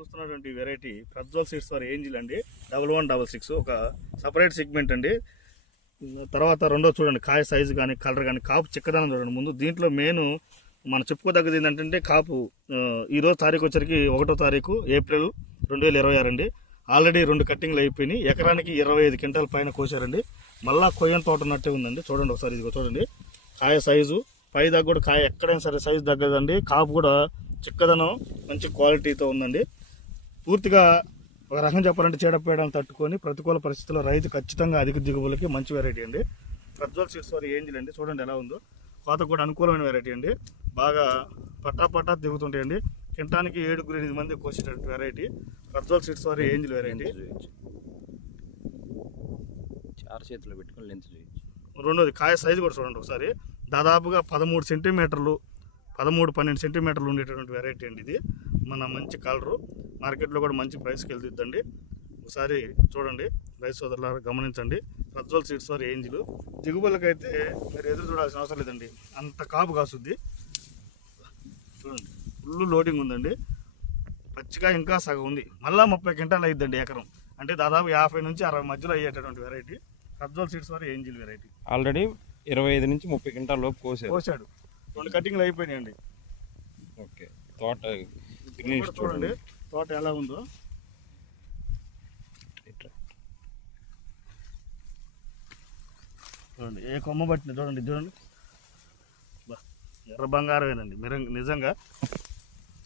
చూస్తున్నటువంటి variety Prajwal seeds వారి angel అండి 1166 ఒక సపరేట్ సెగ్మెంట్ అండి. తర్వాత రెండో చూడండి కాయ సైజు కానీ కలర్ కానీ కాపు చిక్కదనం చూడండి. ముందు దీంట్లో మెయిన్ మనం చెప్పుకోదగ్గది ఏంటంటే కాపు ఈరోజు తారీఖు వచ్చరికి 1వ తారీఖు ఏప్రిల్ 2026 అండి. ఆల్రెడీ 2 కట్టింగ్లు అయిపోయినాయి. ఎకరానికి 25 క్వింటాల పైన కోసారండి. మళ్ళా కొయ్యని తోట ఉన్నట్టే ఉందండి. చూడండి ఒకసారి, ఇదిగో చూడండి కాయ సైజు పై దగ్గర కూడా కాయ ఎక్కడైనా సరే సైజు తగ్గదండి. కాపు కూడా చిక్కదనం మంచి క్వాలిటీతో ఉందండి. పూర్తిగా ఒక రకం చెప్పాలంటే చీడపేడలను తట్టుకొని ప్రతికూల పరిస్థితుల్లో రైతు ఖచ్చితంగా అధిక దిగుబడులకి మంచి వెరైటీ అండి. ప్రజ్వల్ సీడ్స్ వారి ఏంజిల్ అండి. చూడండి ఎలా ఉందో. కోత కూడా అనుకూలమైన వెరైటీ అండి. బాగా పట్టా దిగుతుంటాయండి. కింటానికి 7-8 మంది కోసేటటువంటి వెరైటీ ప్రజ్వల్ సీడ్స్ వారి ఏంజిల్ వెరైటీ. చేతిలో పెట్టుకుని లెన్స్ రెండోది కాయ సైజు కూడా చూడండి ఒకసారి. దాదాపుగా 13 సెంటీమీటర్లు 12 సెంటీమీటర్లు ఉండేటటువంటి వెరైటీ అండి ఇది. మన మంచి కలరు మార్కెట్లో కూడా మంచి ప్రైస్కి వెళ్తుందండి. ఒకసారి చూడండి రైతు సోదరులారా, గమనించండి. ప్రజ్వల్ సీడ్స్ వారి ఏంజిల్ దిగుబడులకైతే మీరు ఎదురు చూడాల్సిన అవసరం లేదండి. అంత కాపు కాసుద్ది. చూడండి ఫుల్ లోడింగ్ ఉందండి. పచ్చిగా ఇంకా సగం ఉంది. మళ్ళీ 30 క్వింటాలు అయిద్దండి ఎకరం. అంటే దాదాపు 50 నుంచి 60 మధ్యలో అయ్యేటటువంటి వెరైటీ ప్రజ్వల్ సీడ్స్ వారి ఏంజిల్ వెరైటీ. ఆల్రెడీ 25 నుంచి 30 క్వింటాల లోపు కోసాడు. 2 కట్టింగ్లు అయిపోయినాయండి. ఓకే, తోట చూడండి తోట ఎలా ఉందో. చూడండి ఏ కొమ్మ పట్టింది చూడండి. చూడండి ఎర్ర బంగారమేనండి. నిజంగా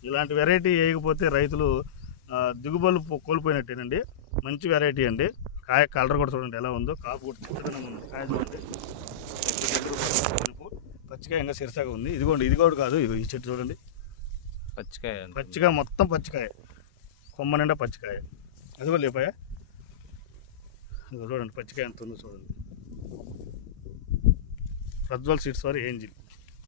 ఇలాంటి వెరైటీ వేయకపోతే రైతులు దిగుబడులు కోల్పోయినట్టేనండి. మంచి వెరైటీ అండి. కాయ కలర్ కూడా చూడండి ఎలా ఉందో. కాపు కూడా చిక్కదనం ఉంది. కాయ చూడండి పచ్చికాయ ఇంకా సిరసాగా ఉంది. ఇదిగోండి ఇది కూడా కాదు, ఈ చెట్టు చూడండి పచ్చిగా మొత్తం పచ్చికాయ, కొమ్మ నిండా పచ్చికాయ. అది కూడా లేపాయా చూడండి పచ్చికాయ ఎంత ఉందో చూడండి. ప్రజ్వల్ సీడ్స్ వారి ఏంజిల్.